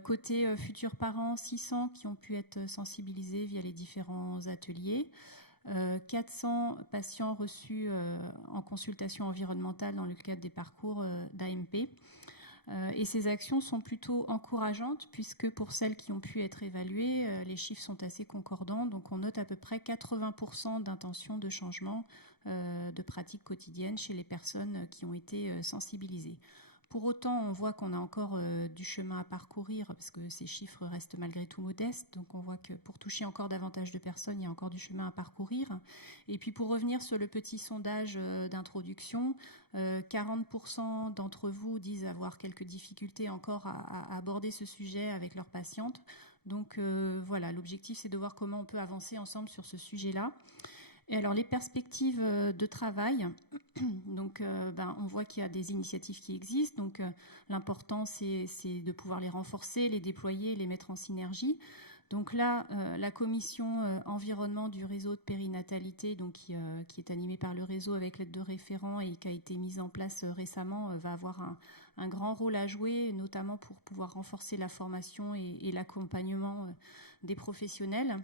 Côté futurs parents, 600 qui ont pu être sensibilisés via les différents ateliers. 400 patients reçus en consultation environnementale dans le cadre des parcours d'AMP. Et ces actions sont plutôt encourageantes puisque pour celles qui ont pu être évaluées, les chiffres sont assez concordants. Donc on note à peu près 80% d'intentions de changement de pratiques quotidiennes chez les personnes qui ont été sensibilisées. Pour autant, on voit qu'on a encore du chemin à parcourir parce que ces chiffres restent malgré tout modestes. Donc on voit que pour toucher encore davantage de personnes, il y a encore du chemin à parcourir. Et puis pour revenir sur le petit sondage d'introduction, 40% d'entre vous disent avoir quelques difficultés encore à aborder ce sujet avec leurs patientes. Donc voilà, l'objectif c'est de voir comment on peut avancer ensemble sur ce sujet-là. Et alors les perspectives de travail, donc on voit qu'il y a des initiatives qui existent, donc l'important c'est de pouvoir les renforcer, les déployer, les mettre en synergie. Donc là, la commission environnement du réseau de périnatalité, donc qui est animée par le réseau avec l'aide de référents et qui a été mise en place récemment, va avoir un grand rôle à jouer, notamment pour pouvoir renforcer la formation et l'accompagnement des professionnels.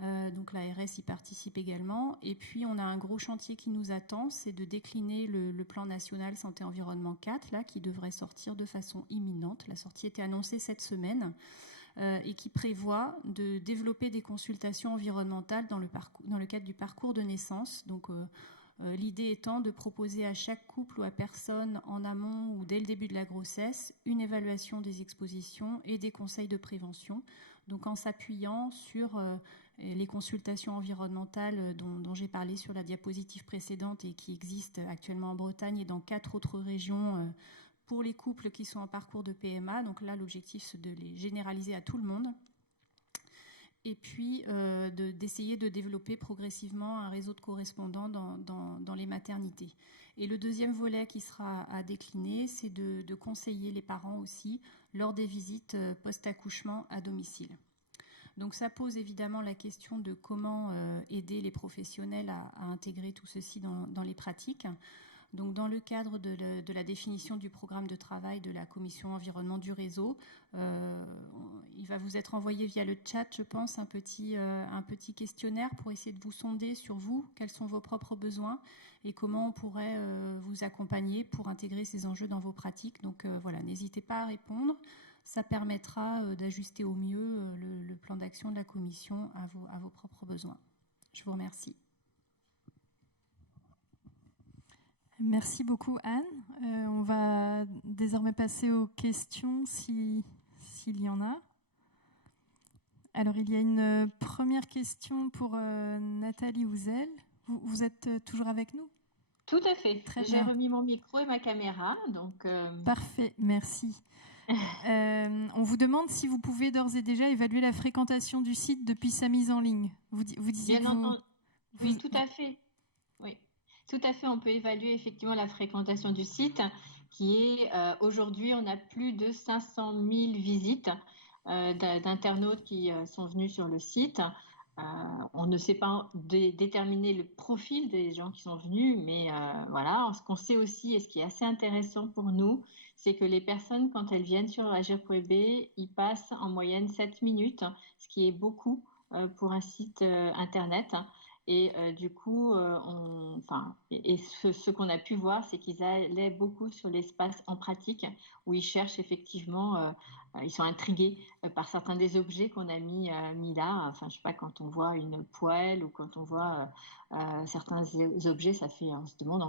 Donc l'ARS y participe également. Et puis on a un gros chantier qui nous attend, c'est de décliner le plan national santé-environnement 4, là, qui devrait sortir de façon imminente. La sortie était annoncée cette semaine et qui prévoit de développer des consultations environnementales dans le cadre du parcours de naissance. Donc l'idée étant de proposer à chaque couple ou à personne en amont ou dès le début de la grossesse une évaluation des expositions et des conseils de prévention. Donc en s'appuyant sur les consultations environnementales dont j'ai parlé sur la diapositive précédente et qui existent actuellement en Bretagne et dans 4 autres régions pour les couples qui sont en parcours de PMA. Donc là, l'objectif, c'est de les généraliser à tout le monde. Et puis d'essayer de développer progressivement un réseau de correspondants dans les maternités. Et le deuxième volet qui sera à décliner, c'est de conseiller les parents aussi lors des visites post-accouchement à domicile. Donc ça pose évidemment la question de comment aider les professionnels à intégrer tout ceci dans les pratiques. Donc, dans le cadre de la définition du programme de travail de la commission environnement du réseau, il va vous être envoyé via le chat, je pense, un petit questionnaire pour essayer de vous sonder sur vous, quels sont vos propres besoins et comment on pourrait vous accompagner pour intégrer ces enjeux dans vos pratiques. Donc voilà, n'hésitez pas à répondre. Ça permettra d'ajuster au mieux le plan d'action de la commission à vos propres besoins. Je vous remercie. Merci beaucoup Anne. On va désormais passer aux questions s'il y en a. Alors il y a une première question pour Nathalie Houzel. Vous êtes toujours avec nous ? Tout à fait. J'ai remis mon micro et ma caméra. Donc Parfait, merci. On vous demande si vous pouvez d'ores et déjà évaluer la fréquentation du site depuis sa mise en ligne. Vous disiez bien entendu. Oui, tout à fait. Oui. Tout à fait, on peut évaluer effectivement la fréquentation du site qui est aujourd'hui, on a plus de 500 000 visites d'internautes qui sont venus sur le site. On ne sait pas déterminer le profil des gens qui sont venus, mais voilà. Ce qu'on sait aussi, et ce qui est assez intéressant pour nous, c'est que les personnes, quand elles viennent sur Agir.b, ils passent en moyenne 7 minutes, ce qui est beaucoup pour un site internet. Et du coup, ce qu'on a pu voir, c'est qu'ils allaient beaucoup sur l'espace en pratique, où ils cherchent effectivement, ils sont intrigués par certains des objets qu'on a mis là. Enfin, je sais pas, quand on voit une poêle ou quand on voit certains objets, on se demande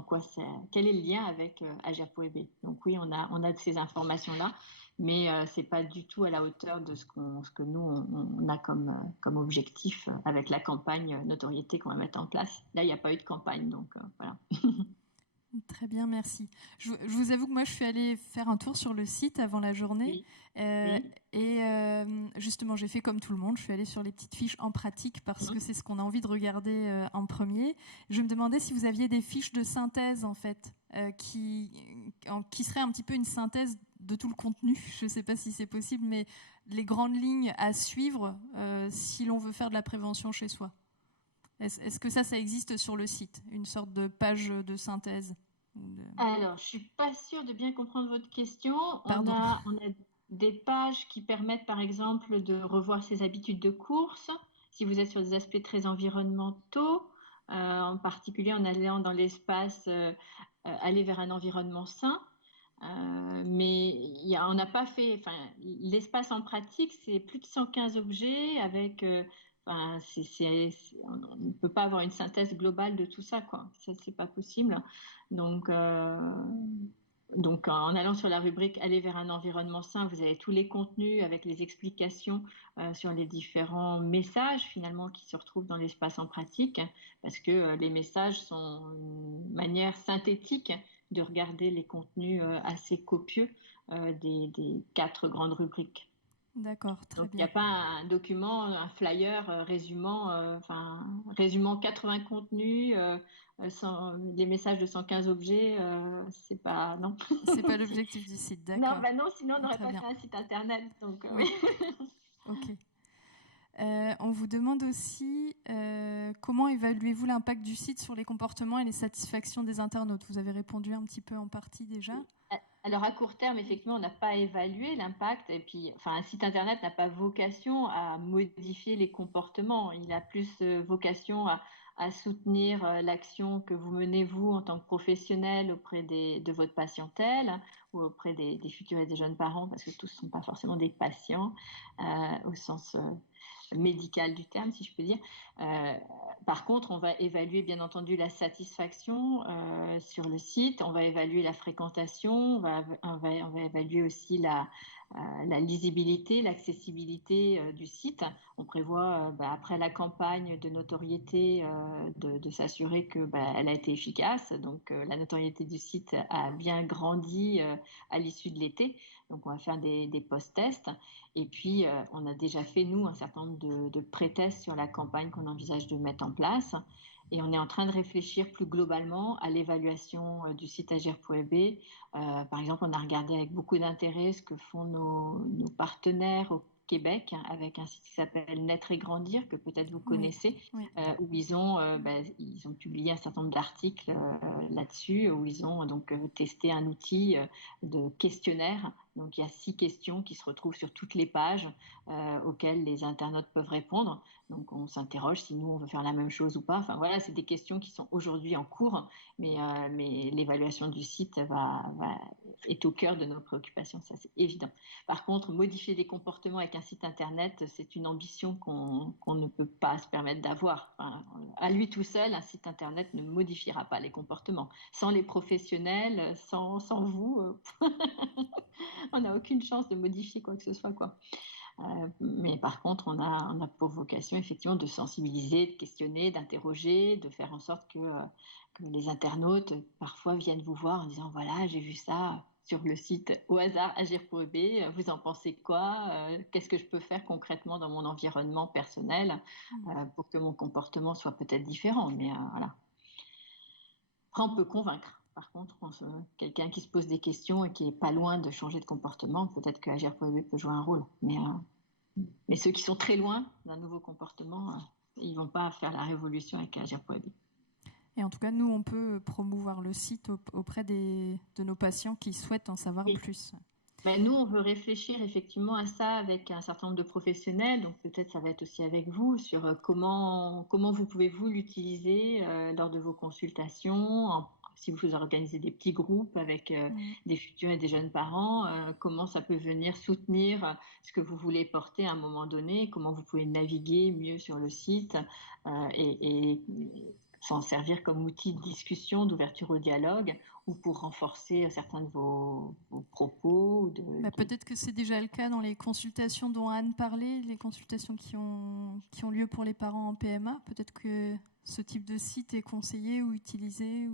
quel est le lien avec Agir.b. Donc oui, on a ces informations-là, mais c'est pas du tout à la hauteur de ce que nous on a comme objectif avec la campagne notoriété qu'on va mettre en place. Là, il n'y a pas eu de campagne, donc voilà. Très bien, merci. Je vous avoue que moi, je suis allée faire un tour sur le site avant la journée. Oui. Et justement, j'ai fait comme tout le monde. Je suis allée sur les petites fiches en pratique parce que c'est ce qu'on a envie de regarder en premier. Je me demandais si vous aviez des fiches de synthèse, en fait, qui seraient un petit peu une synthèse de tout le contenu. Je ne sais pas si c'est possible, mais les grandes lignes à suivre si l'on veut faire de la prévention chez soi. Est-ce que ça existe sur le site, une sorte de page de synthèse? Alors, je suis pas sûre de bien comprendre votre question. Pardon. On a des pages qui permettent, par exemple, de revoir ses habitudes de course, si vous êtes sur des aspects très environnementaux, en particulier en allant dans l'espace aller vers un environnement sain. Mais on n'a pas fait... Enfin, l'espace en pratique, c'est plus de 115 objets avec... on ne peut pas avoir une synthèse globale de tout ça, quoi. Ça, c'est pas possible. Donc, en allant sur la rubrique Aller vers un environnement sain, vous avez tous les contenus avec les explications sur les différents messages finalement qui se retrouvent dans l'espace en pratique, parce que les messages sont une manière synthétique de regarder les contenus assez copieux des 4 grandes rubriques. D'accord, très bien. Il n'y a pas un document, un flyer résumant 80 contenus, des messages de 115 objets, c'est pas... Non. C'est pas l'objectif du site, d'accord. Non, sinon on n'aurait pas fait un site internet. Donc, oui. Ok. On vous demande aussi comment évaluez-vous l'impact du site sur les comportements et les satisfactions des internautes? Vous avez répondu un petit peu en partie déjà. Alors à court terme, effectivement, on n'a pas évalué l'impact. Et puis, un site internet n'a pas vocation à modifier les comportements. Il a plus vocation à soutenir l'action que vous menez vous en tant que professionnel auprès de votre patientèle ou auprès des futurs et des jeunes parents, parce que tous ne sont pas forcément des patients au sens médical du terme, si je peux dire. Par contre, on va évaluer bien entendu la satisfaction sur le site, on va évaluer la fréquentation, on va évaluer aussi la lisibilité, l'accessibilité du site. On prévoit, après la campagne de notoriété, de s'assurer que elle a été efficace. Donc, la notoriété du site a bien grandi à l'issue de l'été. Donc, on va faire des post-tests. Et puis, on a déjà fait, nous, un certain nombre de pré-tests sur la campagne qu'on envisage de mettre en place. Et on est en train de réfléchir plus globalement à l'évaluation du site Agir.b. Par exemple, on a regardé avec beaucoup d'intérêt ce que font nos partenaires au Québec avec un site qui s'appelle Naître et Grandir, que peut-être vous connaissez, oui. Où ils ont publié un certain nombre d'articles là-dessus, où ils ont donc testé un outil de questionnaire. Donc il y a 6 questions qui se retrouvent sur toutes les pages auxquelles les internautes peuvent répondre. Donc on s'interroge si nous on veut faire la même chose ou pas. Enfin voilà, c'est des questions qui sont aujourd'hui en cours, mais l'évaluation du site est au cœur de nos préoccupations, ça c'est évident. Par contre, modifier des comportements avec un site internet, c'est une ambition qu'on ne peut pas se permettre d'avoir. À lui tout seul, un site internet ne modifiera pas les comportements. Sans les professionnels, sans vous, on n'a aucune chance de modifier quoi que ce soit, quoi. Mais par contre, on a pour vocation effectivement de sensibiliser, de questionner, d'interroger, de faire en sorte que les internautes parfois viennent vous voir en disant voilà, j'ai vu ça sur le site au hasard Agir.b, vous en pensez quoi, qu'est-ce que je peux faire concrètement dans mon environnement personnel pour que mon comportement soit peut-être différent, mais voilà. Après, on peut convaincre. Par contre, quelqu'un qui se pose des questions et qui n'est pas loin de changer de comportement, peut-être que Agir.b peut jouer un rôle. Mais ceux qui sont très loin d'un nouveau comportement, Ils vont pas faire la révolution avec Agir.be. Et en tout cas, nous, on peut promouvoir le site auprès de nos patients qui souhaitent en savoir plus. Ben, nous, on veut réfléchir effectivement à ça avec un certain nombre de professionnels, donc peut-être ça va être aussi avec vous, sur comment vous pouvez-vous l'utiliser lors de vos consultations, si vous organisez des petits groupes avec des futurs et des jeunes parents, comment ça peut venir soutenir ce que vous voulez porter à un moment donné, comment vous pouvez naviguer mieux sur le site et s'en servir comme outil de discussion, d'ouverture au dialogue ou pour renforcer certains de vos propos. Peut-être que c'est déjà le cas dans les consultations dont Anne parlait, les consultations qui ont lieu pour les parents en PMA. Peut-être que ce type de site est conseillé ou utilisé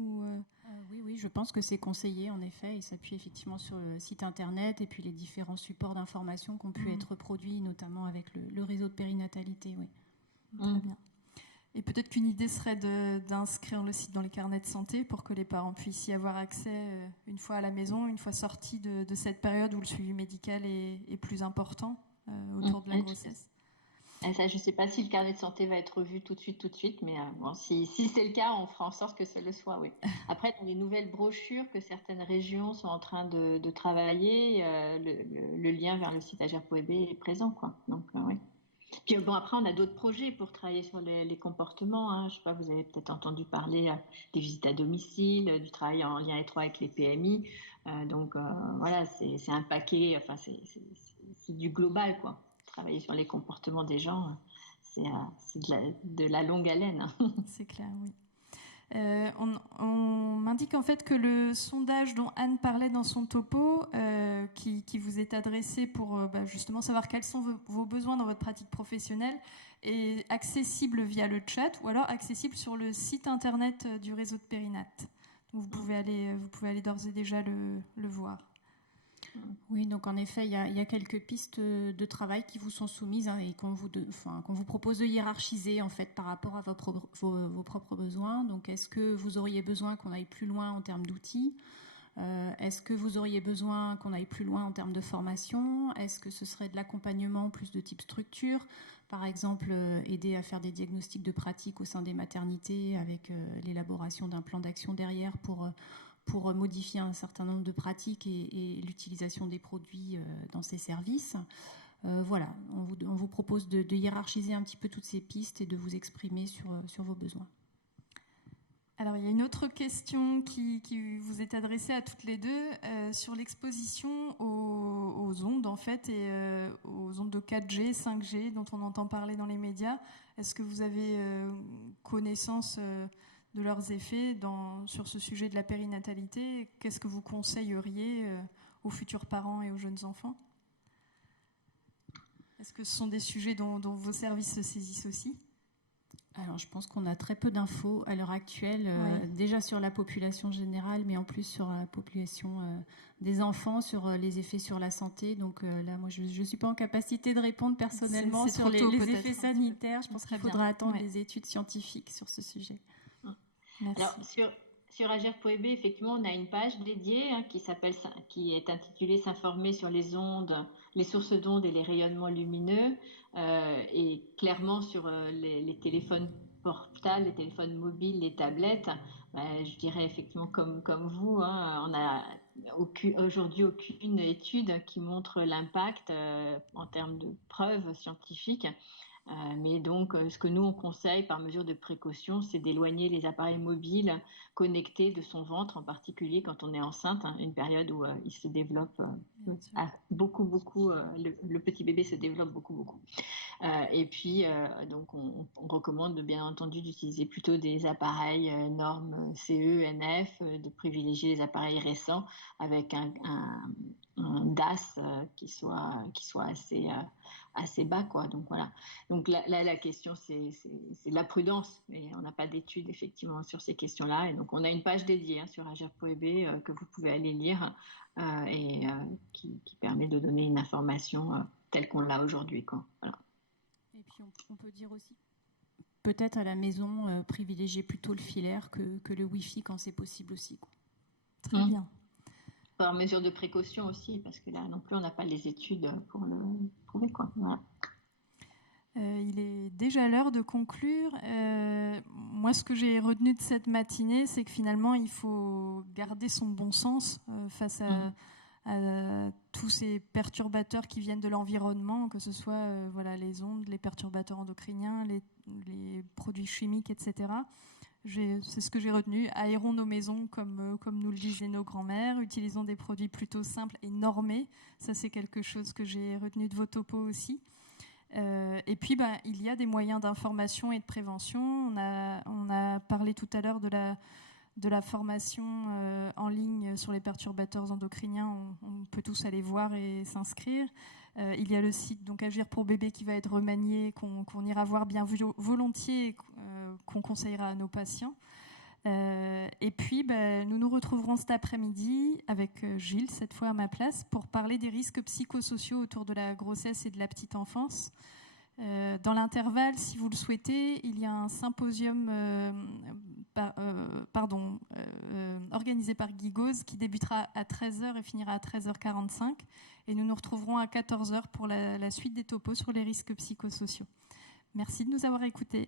Oui, je pense que c'est conseillé en effet. Il s'appuie effectivement sur le site internet et puis les différents supports d'information qui ont pu être produits, notamment avec le réseau de périnatalité. Oui. Très bien. Et peut-être qu'une idée serait d'inscrire le site dans les carnets de santé pour que les parents puissent y avoir accès une fois à la maison, une fois sortis de cette période où le suivi médical est plus important autour de la grossesse. Et ça, je ne sais pas si le carnet de santé va être revu tout de suite, mais bon, si c'est le cas, on fera en sorte que ça le soit, oui. Après, dans les nouvelles brochures que certaines régions sont en train de travailler, le lien vers le site Agir.be est présent, quoi. Donc, oui. Puis bon, après, on a d'autres projets pour travailler sur les comportements. Hein. Je sais pas, vous avez peut-être entendu parler des visites à domicile, du travail en lien étroit avec les PMI. Donc voilà, c'est un paquet. Enfin, c'est du global, quoi. Travailler sur les comportements des gens, c'est de la longue haleine. C'est clair, oui. On m'indique en fait que le sondage dont Anne parlait dans son topo, qui vous est adressé pour justement savoir quels sont vos besoins dans votre pratique professionnelle, est accessible via le chat ou alors accessible sur le site internet du réseau de Périnat. Donc vous pouvez aller d'ores et déjà le voir. Oui, donc en effet, il y a quelques pistes de travail qui vous sont soumises et qu'on vous propose de hiérarchiser en fait par rapport à vos propres besoins. Donc, est-ce que vous auriez besoin qu'on aille plus loin en termes d'outils ? Est-ce que vous auriez besoin qu'on aille plus loin en termes de formation ? Est-ce que ce serait de l'accompagnement plus de type structure ? Par exemple, aider à faire des diagnostics de pratique au sein des maternités avec l'élaboration d'un plan d'action derrière pour modifier un certain nombre de pratiques et l'utilisation des produits dans ces services. Voilà, on vous propose de hiérarchiser un petit peu toutes ces pistes et de vous exprimer sur vos besoins. Alors, il y a une autre question qui vous est adressée à toutes les deux sur l'exposition aux ondes, en fait, et aux ondes de 4G, 5G, dont on entend parler dans les médias. Est-ce que vous avez connaissance de leurs effets sur ce sujet de la périnatalité? Qu'est-ce que vous conseilleriez aux futurs parents et aux jeunes enfants? Est-ce que ce sont des sujets dont vos services se saisissent aussi? Alors, je pense qu'on a très peu d'infos à l'heure actuelle, déjà sur la population générale, mais en plus sur la population des enfants, sur les effets sur la santé. Donc là, moi, je ne suis pas en capacité de répondre personnellement sur les effets sanitaires. Je pense qu'il faudra attendre les études scientifiques sur ce sujet. Merci. Alors, sur Agir.be, effectivement, on a une page dédiée qui est intitulée S'informer sur les ondes, les sources d'ondes et les rayonnements lumineux. Et clairement, sur les téléphones portables, les téléphones mobiles, les tablettes, je dirais effectivement comme vous, hein, on n'a aujourd'hui aucune étude qui montre l'impact en termes de preuves scientifiques. Mais donc, ce que nous, on conseille par mesure de précaution, c'est d'éloigner les appareils mobiles connectés de son ventre, en particulier quand on est enceinte, hein, une période où il se développe beaucoup, le petit bébé se développe beaucoup. Et puis, donc, on recommande bien entendu d'utiliser plutôt des appareils normes CE, NF, de privilégier les appareils récents avec un DAS qui soit assez bas, quoi. Donc voilà. Donc là, la question, c'est la prudence, mais on n'a pas d'études effectivement sur ces questions-là. Et donc on a une page dédiée sur Agir.be que vous pouvez aller lire et qui permet de donner une information telle qu'on l'a aujourd'hui, quoi. Voilà. Et puis on peut dire aussi, peut-être à la maison, privilégier plutôt le filaire que le Wi-Fi quand c'est possible aussi, quoi. Très bien. Par mesure de précaution aussi, parce que là non plus on n'a pas les études pour le prouver, quoi. Voilà. Il est déjà l'heure de conclure. Moi, ce que j'ai retenu de cette matinée, c'est que finalement, il faut garder son bon sens face à tous ces perturbateurs qui viennent de l'environnement, que ce soit les ondes, les perturbateurs endocriniens, les produits chimiques, etc. C'est ce que j'ai retenu. Aérons nos maisons comme nous le disaient nos grands-mères. Utilisons des produits plutôt simples et normés. Ça, c'est quelque chose que j'ai retenu de vos topos aussi. Et puis, il y a des moyens d'information et de prévention. On a parlé tout à l'heure de la formation en ligne sur les perturbateurs endocriniens. On peut tous aller voir et s'inscrire. Il y a le site donc Agir pour bébé qui va être remanié, qu'on ira voir bien volontiers et qu'on conseillera à nos patients. Et puis, nous nous retrouverons cet après-midi avec Gilles, cette fois à ma place, pour parler des risques psychosociaux autour de la grossesse et de la petite enfance. Dans l'intervalle, si vous le souhaitez, il y a un symposium organisé par Guy Gauze qui débutera à 13h et finira à 13h45. Et nous nous retrouverons à 14h pour la suite des topos sur les risques psychosociaux. Merci de nous avoir écoutés.